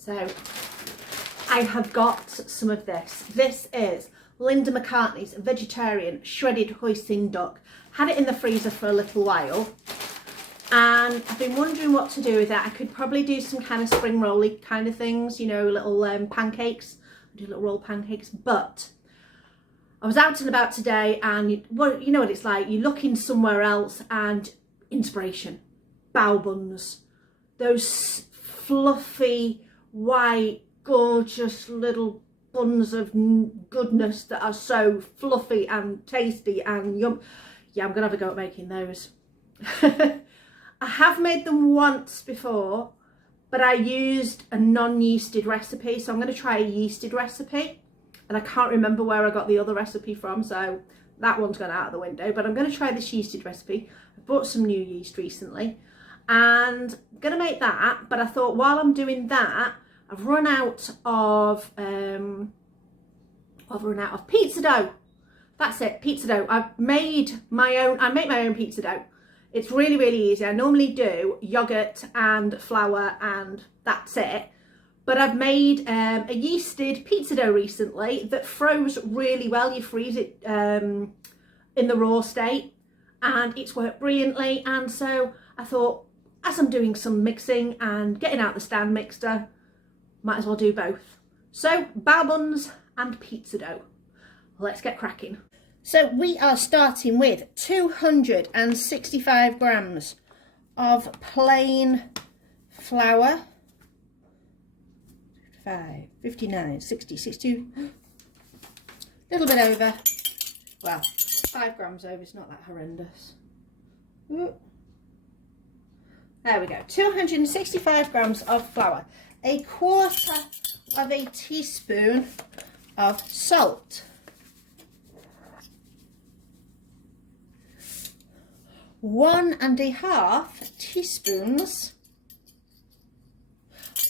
So I have got some of this. This is Linda McCartney's vegetarian shredded hoisin duck. Had it in the freezer for a little while and I've been wondering what to do with it. I could probably do some kind of spring rolly kind of things, you know, little pancakes. Do little roll pancakes, but I was out and about today and you know what it's like. You're looking somewhere else and inspiration. BAO buns. Those fluffy, white, gorgeous little buns of goodness that are so fluffy and tasty and yum. Yeah, I'm gonna have a go at making those. I have made them once before, but I used a non-yeasted recipe, so I'm going to try a yeasted recipe, and I can't remember where I got the other recipe from, so that one's gone out of the window. But I'm going to try this yeasted recipe. I bought some new yeast recently and I'm going to make that, but I thought while I'm doing that, I've run out of pizza dough. That's it, pizza dough. I make my own pizza dough. It's really, really easy. I normally do yogurt and flour and that's it. But I've made a yeasted pizza dough recently that froze really well. You freeze it in the raw state and it's worked brilliantly. And so I thought, as I'm doing some mixing and getting out the stand mixer, might as well do both. So BAO buns and pizza dough. Let's get cracking. So we are starting with 265 grams of plain flour. 55, 59, 60, 62, a little bit over. Well, 5 grams over, it's not that horrendous. Ooh. There we go, 265 grams of flour. 1/4 of a teaspoon of salt. 1.5 teaspoons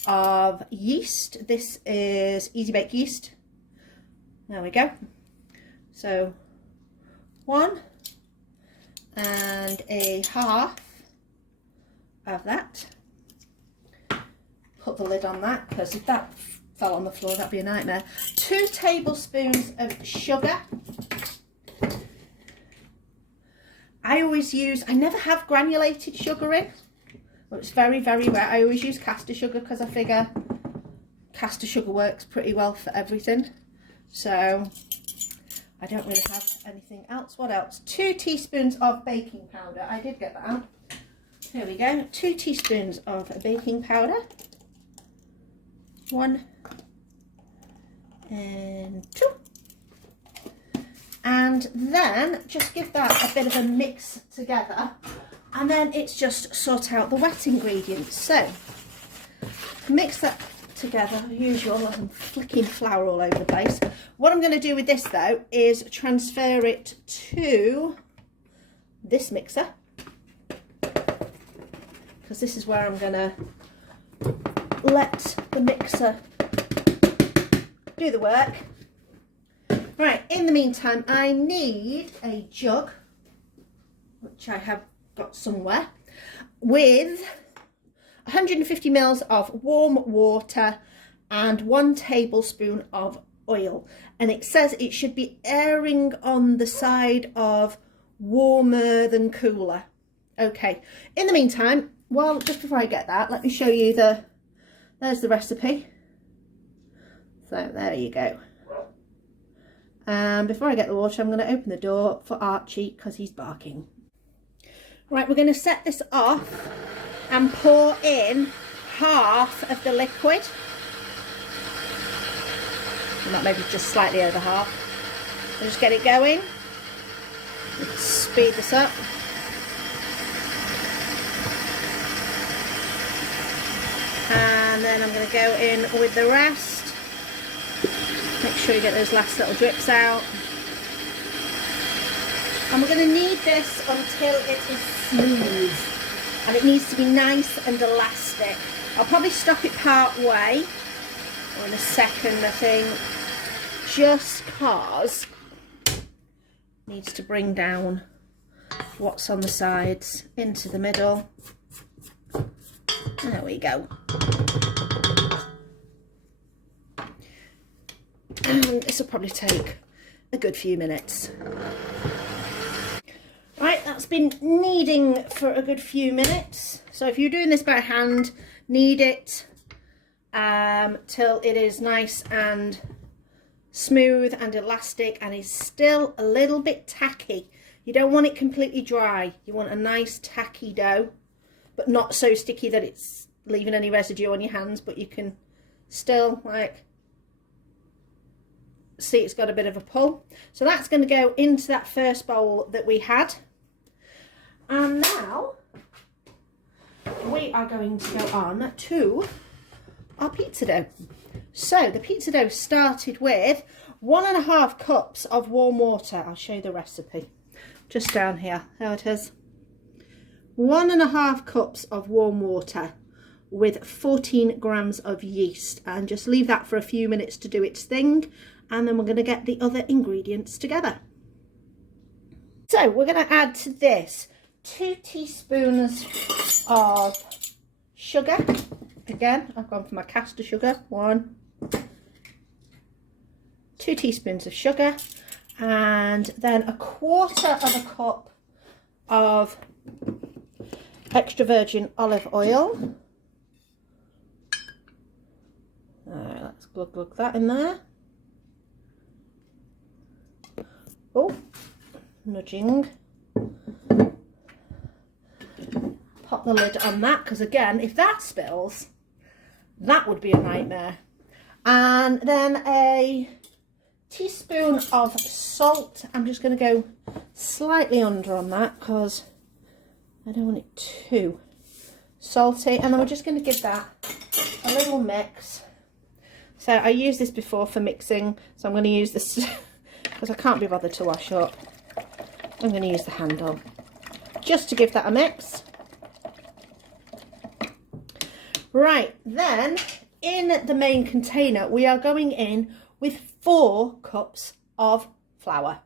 of yeast. This is Easy Bake yeast. There we go. So 1.5 of that. Put the lid on that because if that fell on the floor that'd be a nightmare. 2 tablespoons of sugar. I never have granulated sugar in. Well, it's very, very rare. I always use caster sugar because I figure caster sugar works pretty well for everything. So I don't really have anything else. What else? 2 teaspoons of baking powder. I did get that out. Here we go. 2 teaspoons of baking powder. 1 and 2. And then just give that a bit of a mix together, and then it's just sort out the wet ingredients. So mix that together as usual. I'm flicking flour all over the place. What I'm going to do with this though is transfer it to this mixer, because this is where I'm going to let the mixer do the work. Right, in the meantime, I need a jug, which I have got somewhere, with 150 ml of warm water and 1 tablespoon of oil. And it says it should be airing on the side of warmer than cooler. Okay, in the meantime, well, just before I get that, let me show you there's the recipe. So there you go. And before I get the water, I'm going to open the door for Archie because he's barking. Right, we're going to set this off and pour in half of the liquid. And that maybe just slightly over half. And just get it going. Let's speed this up. And then I'm going to go in with the rest. Make sure you get those last little drips out. And we're going to knead this until it is smooth. And it needs to be nice and elastic. I'll probably stop it part way, or in a second I think, just because it needs to bring down what's on the sides into the middle. There we go. this will probably take a good few minutes. Right, that's been kneading for a good few minutes. So if you're doing this by hand, knead it till it is nice and smooth and elastic and is still a little bit tacky. You don't want it completely dry. You want a nice tacky dough, but not so sticky that it's leaving any residue on your hands, but you can still like see it's got a bit of a pull. So that's going to go into that first bowl that we had. And now we are going to go on to our pizza dough. So the pizza dough started with 1.5 cups of warm water. I'll show you the recipe just down here. There it is. 1.5 cups of warm water with 14 grams of yeast, and just leave that for a few minutes to do its thing, and then we're going to get the other ingredients together. So we're going to add to this 2 teaspoons of sugar. Again, I've gone for my caster sugar. 2 teaspoons of sugar, and then 1/4 of a cup of extra virgin olive oil. Let's glug that in there. Oh, nudging. Pop the lid on that, because again, if that spills, that would be a nightmare. And then a teaspoon of salt. I'm just going to go slightly under on that because I don't want it too salty. And then we're just going to give that a little mix. So I used this before for mixing, so I'm going to use this because I can't be bothered to wash up. I'm going to use the handle just to give that a mix. Right, then in the main container we are going in with 4 cups of flour.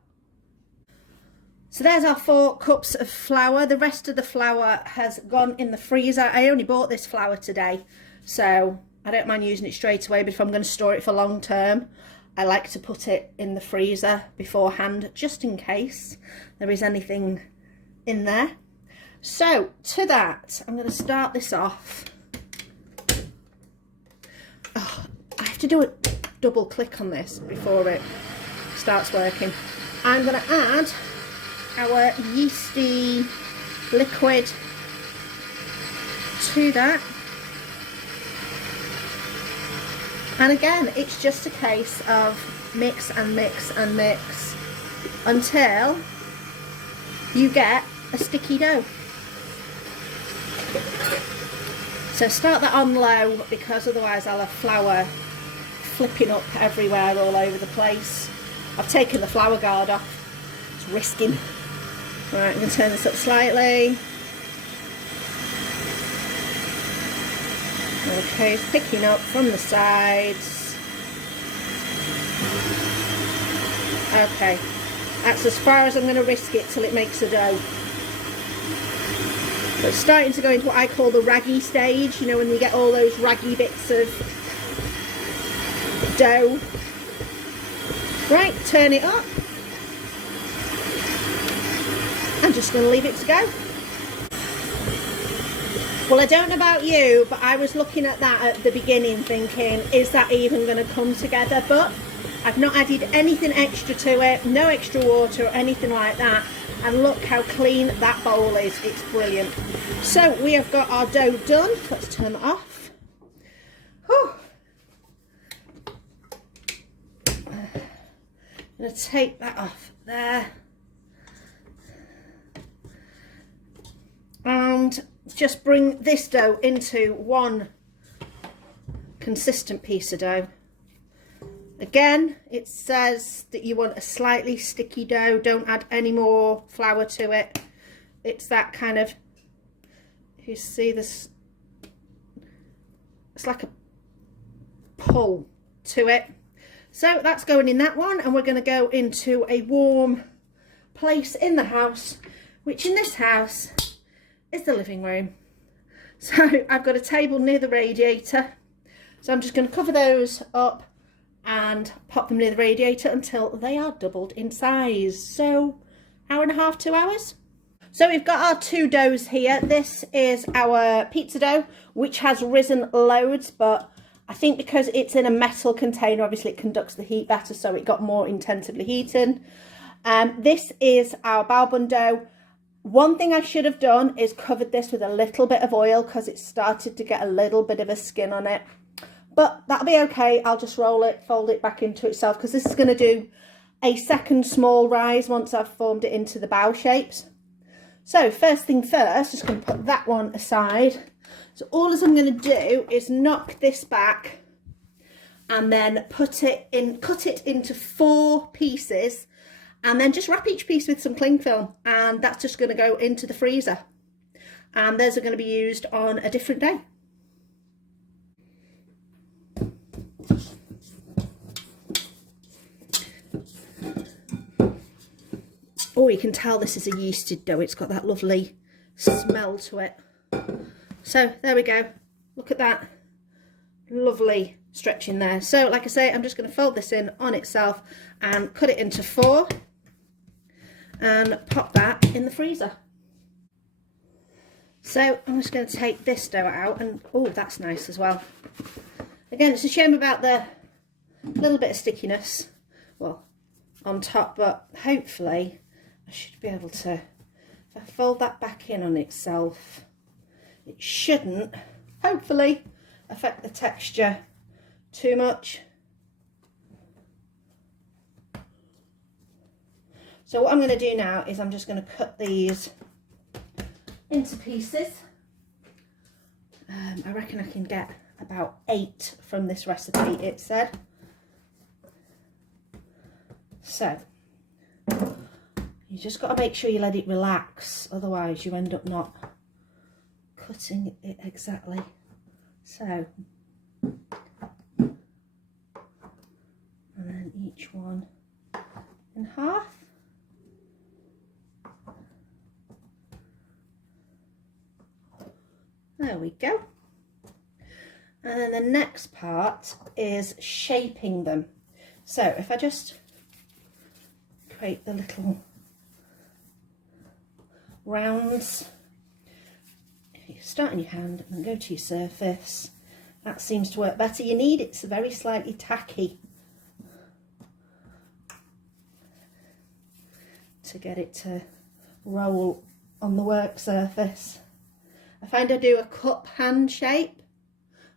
So there's our 4 cups of flour. The rest of the flour has gone in the freezer. I only bought this flour today, so I don't mind using it straight away, but if I'm going to store it for long term, I like to put it in the freezer beforehand, just in case there is anything in there. So to that, I'm going to start this off. Oh, I have to do a double click on this before it starts working. I'm going to add our yeasty liquid to that. And again, it's just a case of mix and mix and mix until you get a sticky dough. So start that on low, because otherwise I'll have flour flipping up everywhere all over the place. I've taken the flour guard off. It's risking. Right, I'm going to turn this up slightly. Okay, it's picking up from the sides. Okay, that's as far as I'm going to risk it till it makes a dough. So it's starting to go into what I call the raggy stage, you know, when you get all those raggy bits of dough. Right, turn it up. I'm just going to leave it to go. Well, I don't know about you, but I was looking at that at the beginning thinking, is that even going to come together? But I've not added anything extra to it, no extra water or anything like that. And look how clean that bowl is. It's brilliant. So we have got our dough done. Let's turn it off. Whew. I'm going to take that off there. And just bring this dough into one consistent piece of dough. Again, it says that you want a slightly sticky dough. Don't add any more flour to it. It's that kind of, if you see this, it's like a pull to it. So that's going in that one, and we're going to go into a warm place in the house, which in this house is the living room. So I've got a table near the radiator, so I'm just going to cover those up and pop them near the radiator until they are doubled in size. So, hour and a half, 2 hours. So we've got our two doughs here. This is our pizza dough, which has risen loads, but I think because it's in a metal container, obviously it conducts the heat better, so it got more intensively heated. This is our bao bun dough. One thing I should have done is covered this with a little bit of oil because it started to get a little bit of a skin on it. But that'll be okay. I'll just roll it, fold it back into itself, because this is going to do a second small rise once I've formed it into the bao shapes. So first thing first, just going to put that one aside. So all I'm going to do is knock this back and then cut it into 4 pieces, and then just wrap each piece with some cling film, and that's just going to go into the freezer. And those are going to be used on a different day. Oh, you can tell this is a yeasted dough. It's got that lovely smell to it. So there we go. Look at that lovely stretch in there. So like I say, I'm just going to fold this in on itself and cut it into 4 and pop that in the freezer. So I'm just going to take this dough out, and oh, that's nice as well. Again, it's a shame about the little bit of stickiness, well, on top, but hopefully I should be able to, if I fold that back in on itself, it shouldn't, hopefully, affect the texture too much. So what I'm going to do now is I'm just going to cut these into pieces. I reckon I can get about 8 from this recipe, it said. So you just got to make sure you let it relax, otherwise you end up not cutting it exactly. So, and then each one in half. There we go. And then the next part is shaping them. So if I just create the little rounds, if you start in your hand and go to your surface, that seems to work better. You need it's very slightly tacky to get it to roll on the work surface. I find I do a cup hand shape,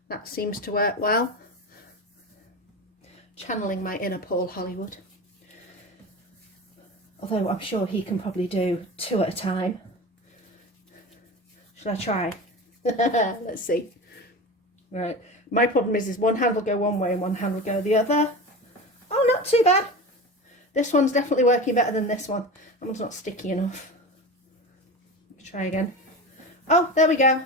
that seems to work well. Channeling my inner Paul Hollywood. Although I'm sure he can probably do 2 at a time. Should I try? Let's see. Right. My problem is one hand will go one way and one hand will go the other. Oh, not too bad. This one's definitely working better than this one. That one's not sticky enough. Try again. Oh, there we go.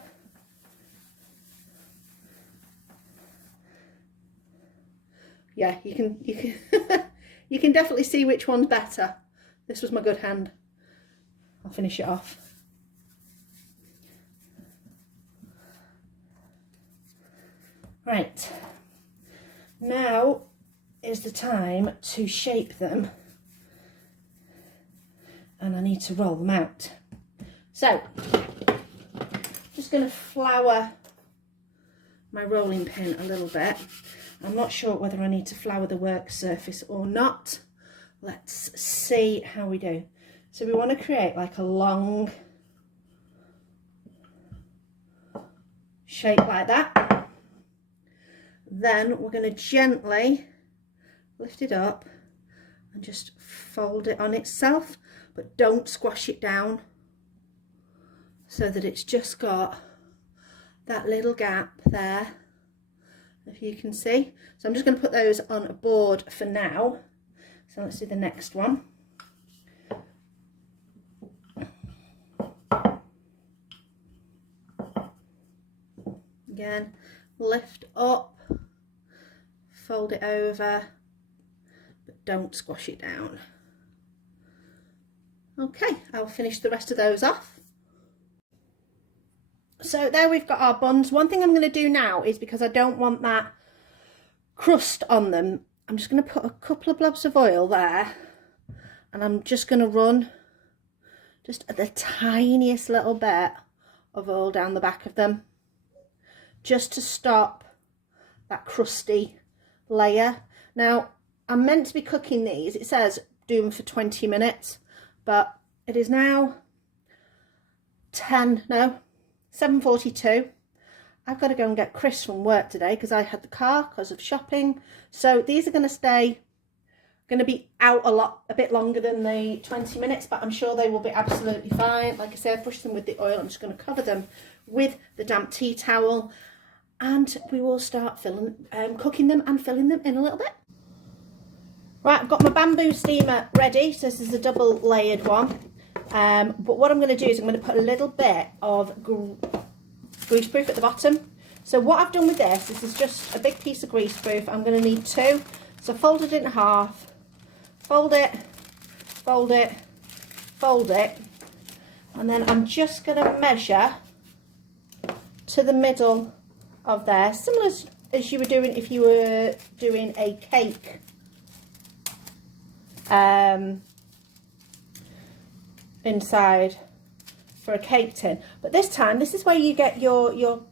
Yeah, you can you can definitely see which one's better. This was my good hand. I'll finish it off. Right. Now is the time to shape them. And I need to roll them out. So, just going to flour my rolling pin a little bit. I'm not sure whether I need to flour the work surface or not. Let's see how we do. So we want to create like a long shape like that. Then we're going to gently lift it up and just fold it on itself, but don't squash it down, so that it's just got that little gap there, if you can see. So I'm just going to put those on a board for now. So let's do the next one. Again, lift up, fold it over, but don't squash it down. Okay, I'll finish the rest of those off. So there we've got our buns. One thing I'm going to do now is, because I don't want that crust on them, I'm just going to put a couple of blobs of oil there, and I'm just going to run just the tiniest little bit of oil down the back of them, just to stop that crusty layer. Now, I'm meant to be cooking these. It says do them for 20 minutes, but it is now 7:42. I've got to go and get Chris from work today because I had the car because of shopping. So these are going to be out a bit longer than the 20 minutes, but I'm sure they will be absolutely fine. Like I said, I've brushed them with the oil. I'm just going to cover them with the damp tea towel, and we will start cooking them and filling them in a little bit. Right, I've got my bamboo steamer ready. So this is a double layered one. But what I'm going to do is I'm going to put a little bit of greaseproof at the bottom. So what I've done with this is just a big piece of greaseproof. I'm going to need 2. So fold it in half, fold it, fold it, fold it, and then I'm just going to measure to the middle of there, similar as you were doing if you were doing a cake. Inside for a cake tin, but this time this is where you get your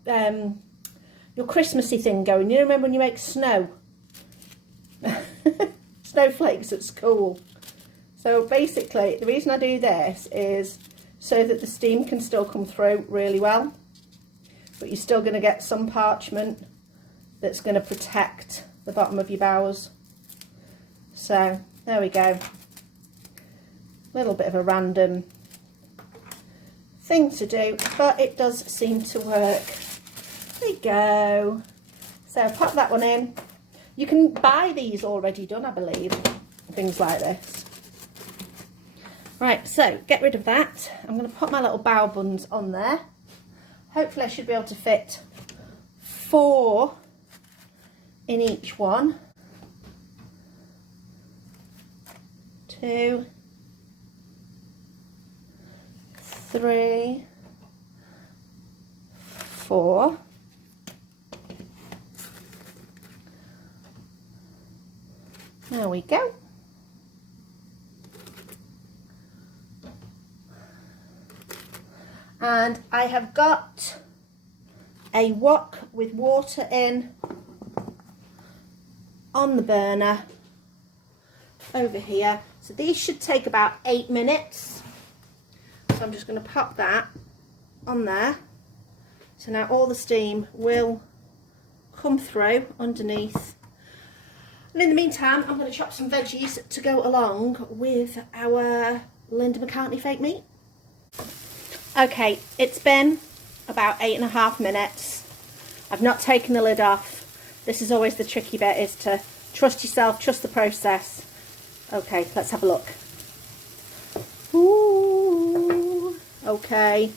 Christmassy thing going. You remember when you make snowflakes at school? So basically the reason I do this is so that the steam can still come through really well, but you're still going to get some parchment that's going to protect the bottom of your bows. So there we go. Little bit of a random thing to do, but it does seem to work. There you go. So pop that one in. You can buy these already done, I believe, things like this. Right, so get rid of that. I'm going to put my little BAO buns on there. Hopefully I should be able to fit 4 in each one. 2, 3, 4. There we go. And I have got a wok with water in on the burner over here. So these should take about 8 minutes. So I'm just going to pop that on there. So now all the steam will come through underneath. And in the meantime, I'm going to chop some veggies to go along with our Linda McCartney fake meat. Okay, it's been about 8.5 minutes. I've not taken the lid off. This is always the tricky bit, is to trust yourself, trust the process. Okay, let's have a look. Ooh, okay.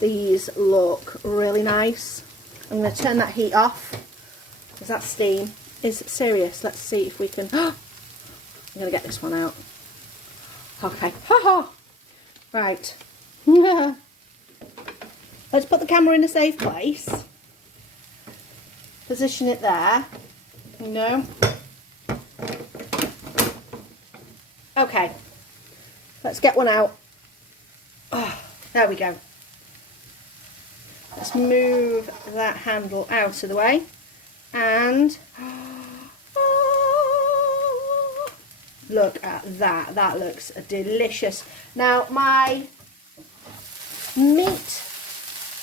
These look really nice. I'm going to turn that heat off because that steam is serious. Let's see if we can... I'm going to get this one out. Okay. Ha-ha! Right. Let's put the camera in a safe place. Position it there. No. Okay. Let's get one out. Oh, there we go. Let's move that handle out of the way. And look at that. That looks delicious. Now my meat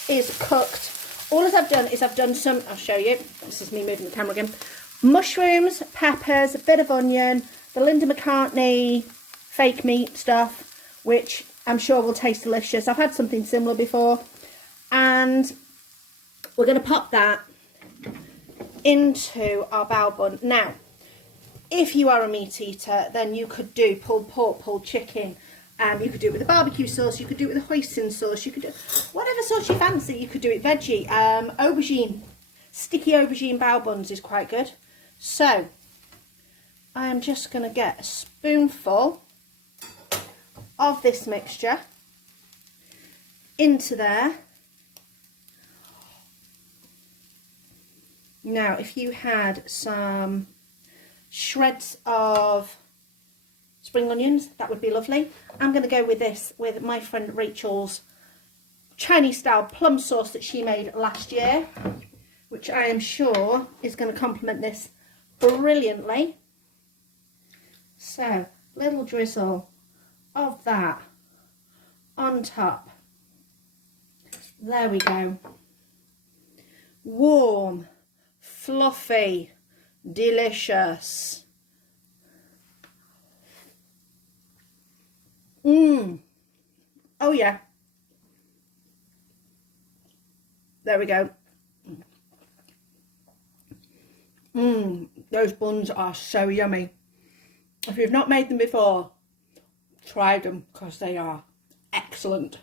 is cooked. All that I've done is I've done some, I'll show you. This is me moving the camera again. Mushrooms, peppers, a bit of onion, the Linda McCartney fake meat stuff, which I'm sure will taste delicious. I've had something similar before. And we're going to pop that into our BAO bun. Now, if you are a meat eater, then you could do pulled pork, pulled chicken. You could do it with a barbecue sauce. You could do it with a hoisin sauce. You could do whatever sauce you fancy. You could do it veggie. Aubergine, sticky aubergine BAO buns is quite good. So, I am just going to get a spoonful of this mixture into there. Now, if you had some shreds of spring onions. That would be lovely. I'm going to go with this, with my friend Rachel's Chinese style plum sauce that she made last year, which I am sure is going to complement this brilliantly. So, little drizzle of that on top. There we go. Warm, fluffy, delicious. Oh yeah. There we go. Those buns are so yummy. If you've not made them before, try them because they are excellent.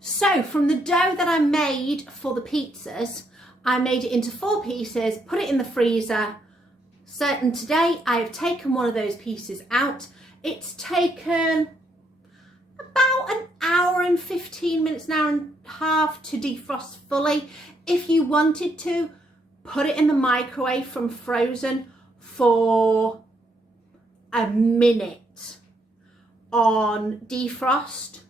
So from the dough that I made for the pizzas, I made it into 4 pieces, put it in the freezer. And today I have taken one of those pieces out. It's taken about an hour and 15 minutes, an hour and a half to defrost fully. If you wanted to, put it in the microwave from frozen for a minute on defrost.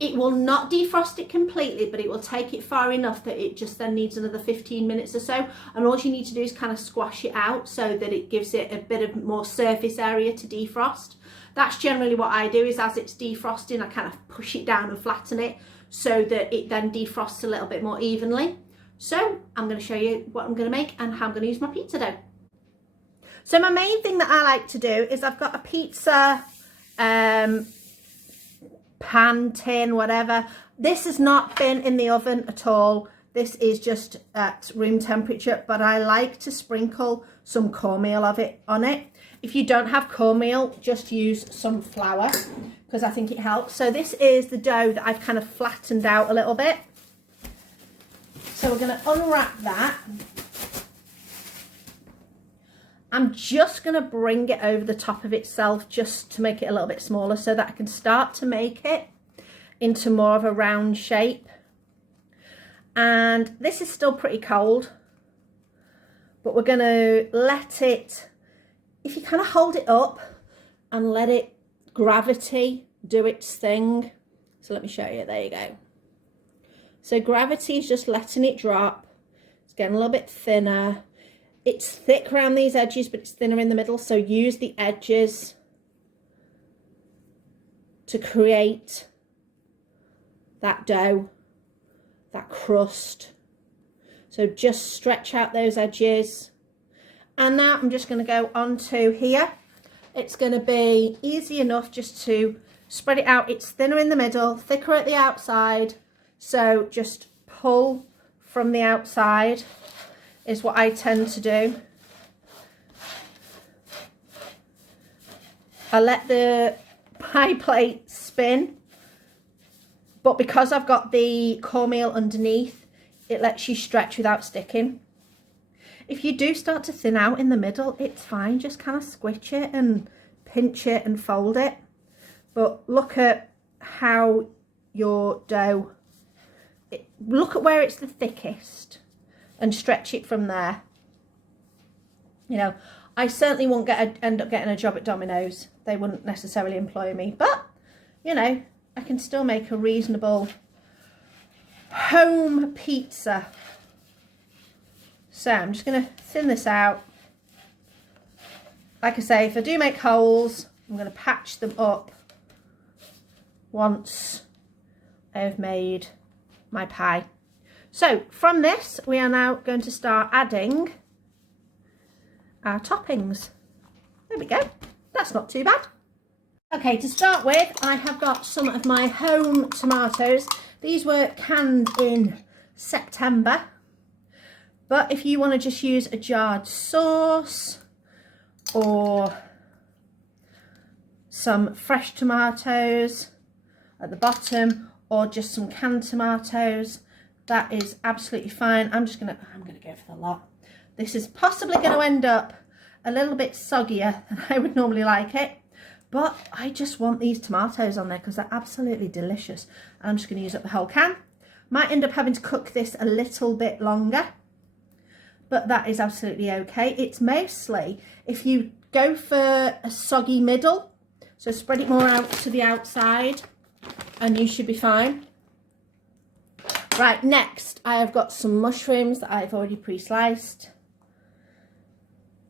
It will not defrost it completely, but it will take it far enough that it just then needs another 15 minutes or so. And all you need to do is kind of squash it out so that it gives it a bit of more surface area to defrost. That's generally what I do, is as it's defrosting, I kind of push it down and flatten it so that it then defrosts a little bit more evenly. So I'm going to show you what I'm going to make and how I'm going to use my pizza dough. So my main thing that I like to do is I've got a pizza pan, tin, whatever. This has not been in the oven at all. This is just at room temperature, but I like to sprinkle some cornmeal on it. If you don't have cornmeal, just use some flour because I think it helps. So this is the dough that I've kind of flattened out a little bit. So we're going to unwrap that. I'm just going to bring it over the top of itself just to make it a little bit smaller so that I can start to make it into more of a round shape. And this is still pretty cold, but we're going to let it, if you kind of hold it up and let it gravity do its thing. So let me show you, there you go. So gravity is just letting it drop. It's getting a little bit thinner. It's thick around these edges, but it's thinner in the middle. So use the edges to create that dough, that crust. So just stretch out those edges. And now I'm just going to go onto here. It's going to be easy enough just to spread it out. It's thinner in the middle, thicker at the outside. So just pull from the outside is what I tend to do. I let the pie plate spin, but because I've got the cornmeal underneath, it lets you stretch without sticking. If you do start to thin out in the middle, it's fine. Just kind of squitch it and pinch it and fold it. But look at how your dough, look at where it's the thickest and stretch it from there. You know, I certainly won't end up getting a job at Domino's. They wouldn't necessarily employ me, but you know, I can still make a reasonable home pizza. So I'm just going to thin this out. Like I say, if I do make holes, I'm going to patch them up once I've made my pie. So from this, we are now going to start adding our toppings. There we go. That's not too bad. Okay, to start with, I have got some of my home tomatoes. These were canned in September. But if you want to just use a jarred sauce or some fresh tomatoes at the bottom, or just some canned tomatoes, that is absolutely fine. I'm gonna go for the lot. This is possibly going to end up a little bit soggier than I would normally like it, but I just want these tomatoes on there because they're absolutely delicious. I'm just going to use up the whole can. Might end up having to cook this a little bit longer, but that is absolutely okay. It's mostly if you go for a soggy middle, so spread it more out to the outside and you should be fine. Right, next I have got some mushrooms that I've already pre-sliced.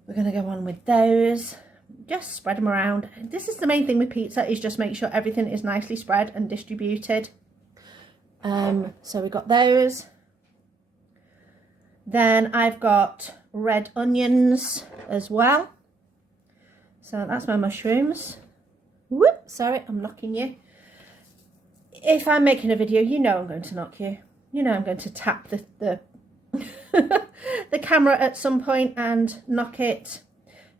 We're going to go on with those. Just spread them around. This is the main thing with pizza, is just make sure everything is nicely spread and distributed. So we've got those. Then I've got red onions as well. So that's my mushrooms. Whoop, sorry, I'm knocking you. If I'm making a video, you know I'm going to knock you. You know I'm going to tap the the camera at some point and knock it.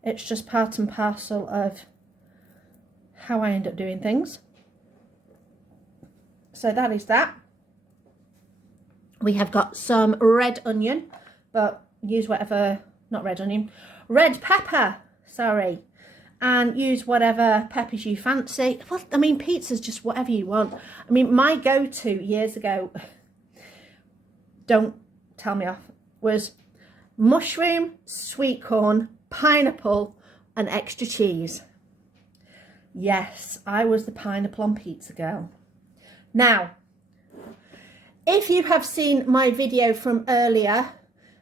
It's just part and parcel of how I end up doing things. So that is that. We have got some red onion, but use whatever, not red onion, red pepper, sorry. And use whatever peppers you fancy. Well, I mean, pizza's just whatever you want. I mean, my go-to years ago, don't tell me off, was mushroom, sweet corn, pineapple and extra cheese. Yes, I was the pineapple on pizza girl. Now, if you have seen my video from earlier,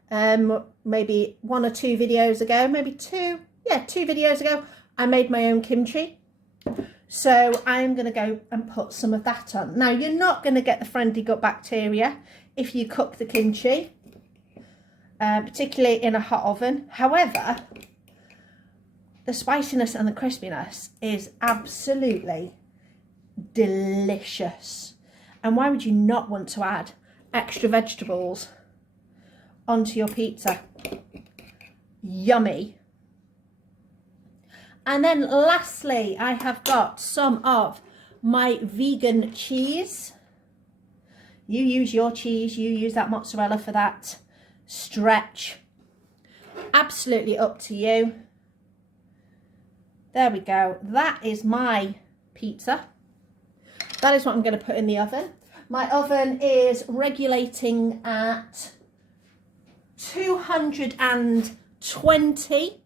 maybe 1 or 2 videos ago, maybe 2 videos ago, I made my own kimchi. So I'm going to go and put some of that on. Now, you're not going to get the friendly gut bacteria if you cook the kimchi, particularly in a hot oven. However, the spiciness and the crispiness is absolutely delicious. And why would you not want to add extra vegetables onto your pizza? Yummy. And then lastly, I have got some of my vegan cheese. You use your cheese, you use that mozzarella for that stretch. Absolutely up to you. There we go. That is my pizza. That is what I'm going to put in the oven. My oven is regulating at 220,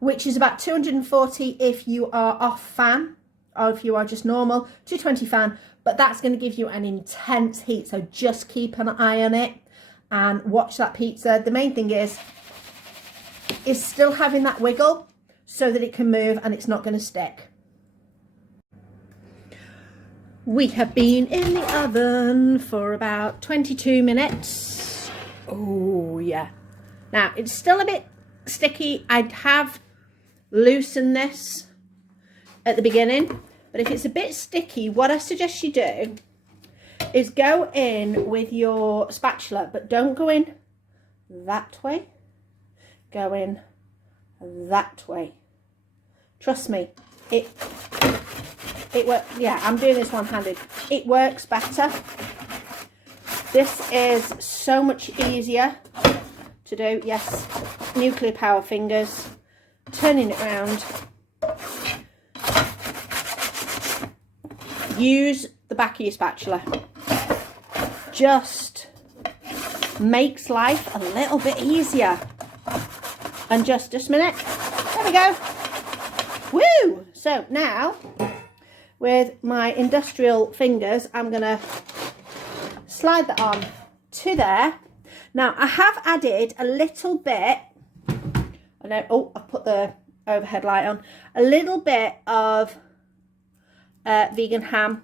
which is about 240 if you are off fan, or if you are just normal, 220 fan, but that's going to give you an intense heat, so just keep an eye on it and watch that pizza. The main thing is still having that wiggle so that it can move and it's not going to stick. We have been in the oven for about 22 minutes. Oh yeah. Now it's still a bit sticky. I'd have loosened this at the beginning, but if it's a bit sticky, what I suggest you do is go in with your spatula, but don't go in that way. Go in that way. Trust me, it works. Yeah, I'm doing this one-handed. It works better. This is so much easier to do. Yes, nuclear power fingers, turning it around. Use the back of your spatula. Just makes life a little bit easier. And just a minute. There we go. Woo! So now, with my industrial fingers, I'm going to slide that on to there. Now, I have added a little bit, I know, oh, I've put the overhead light on, a little bit of vegan ham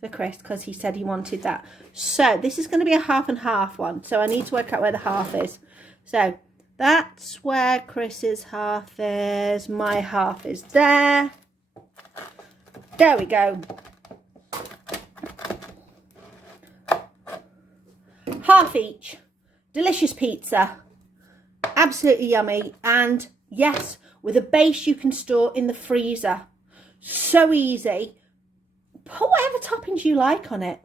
for Chris, because he said he wanted that. So this is going to be a half and half one, so I need to work out where the half is. So that's where Chris's half is, my half is there. There we go. Half each. Delicious pizza. Absolutely yummy. And yes, with a base you can store in the freezer. So easy. Put whatever toppings you like on it.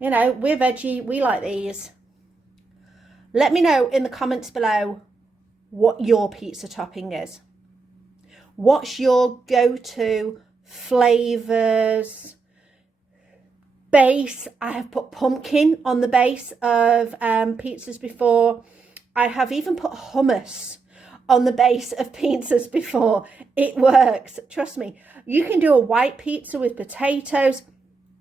You know, we're veggie, we like these. Let me know in the comments below what your pizza topping is. What's your go-to flavours? Base, I have put pumpkin on the base of pizzas before. I have even put hummus on the base of pizzas before. It works, trust me. You can do a white pizza with potatoes.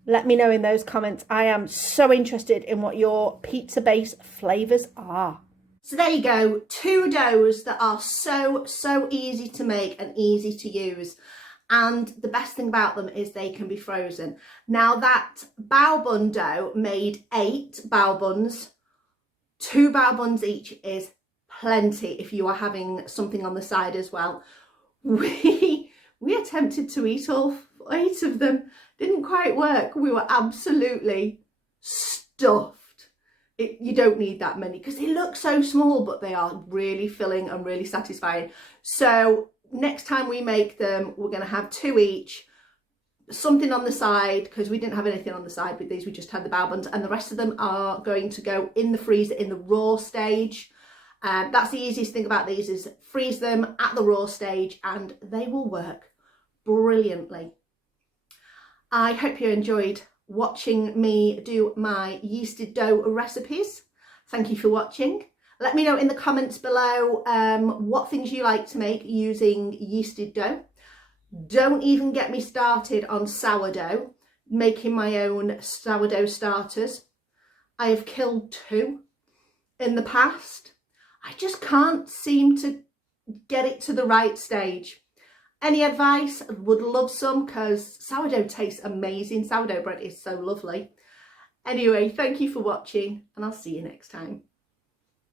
Let me know in those comments. I am so interested in what your pizza base flavours are. So there you go, 2 doughs that are so easy to make and easy to use. And the best thing about them is they can be frozen. Now that bao bun dough made 8 bao buns. 2 bao buns each is plenty if you are having something on the side as well. We attempted to eat all 8 of them. Didn't quite work. We were absolutely stuffed. You don't need that many because they look so small, but they are really filling and really satisfying. So next time we make them, we're going to have 2 each, something on the side, because we didn't have anything on the side with these, we just had the bao buns, and the rest of them are going to go in the freezer in the raw stage. That's the easiest thing about these, is freeze them at the raw stage and they will work brilliantly. I hope you enjoyed watching me do my yeasted dough recipes. Thank you for watching. Let me know in the comments below what things you like to make using yeasted dough. Don't even get me started on sourdough, making my own sourdough starters. I have killed 2 in the past. I just can't seem to get it to the right stage. Any advice? I would love some, because sourdough tastes amazing. Sourdough bread is so lovely. Anyway, thank you for watching and I'll see you next time.